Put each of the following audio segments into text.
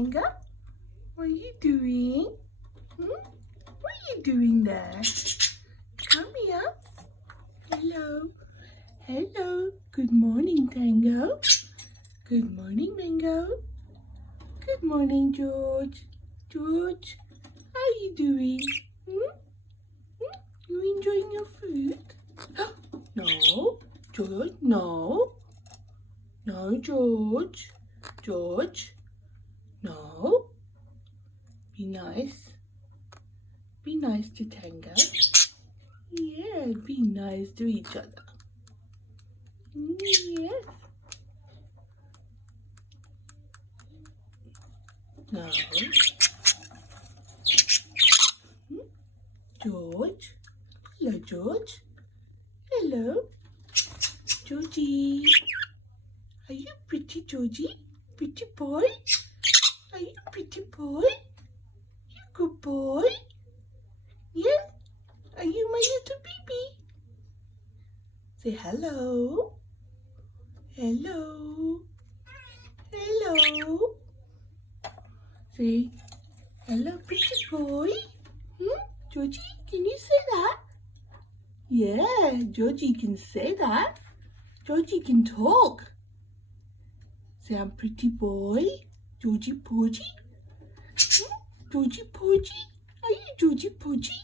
Tango, what are you doing? What are you doing there? Come here. Hello. Hello. Good morning, Tango. Good morning, Mango. Good morning, George. George, how are you doing? You enjoying your food? No. George, no. No, George. George, no. Be nice. Be nice to Tango. Yeah, be nice to each other. Yes. No. George. Hello, George. Hello. Georgie. Are you pretty, Georgie? Pretty boy? Are you pretty boy? You good boy? Yeah? Are you my little baby? Say hello. Hello. Hello. Say hello, pretty boy. Georgie, can you say that? Yeah, Georgie can say that. Georgie can talk. Say I'm pretty boy. Georgie Porgy. Georgie Porgy. Are you Georgie Porgy?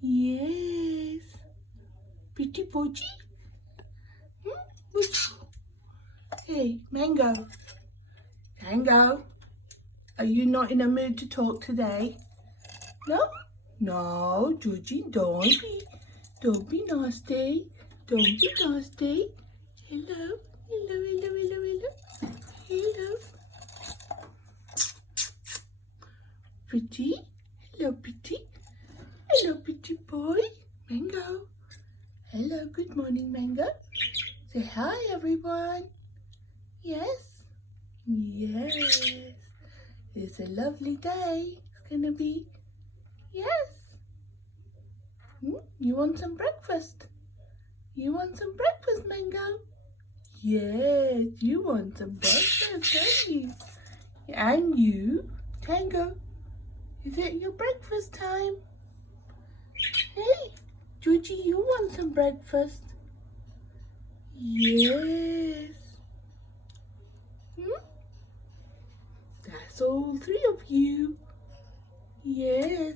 Yes. Pretty Porgy. Hey, Mango. Mango. Are you not in a mood to talk today? No? No, Georgie, don't be nasty. Don't be nasty. Hello, hello, hello, hello, hello. Hello. Pretty. Hello, pretty. Hello, pretty boy. Mango. Hello, good morning, Mango. Say hi, everyone. Yes? Yes. It's a lovely day. It's gonna be. Yes. You want some breakfast? You want some breakfast, Mango? Yes, you want some breakfast, don't you? And you, Tango, is it your breakfast time? Hey, Georgie, you want some breakfast? Yes. That's all three of you. Yes.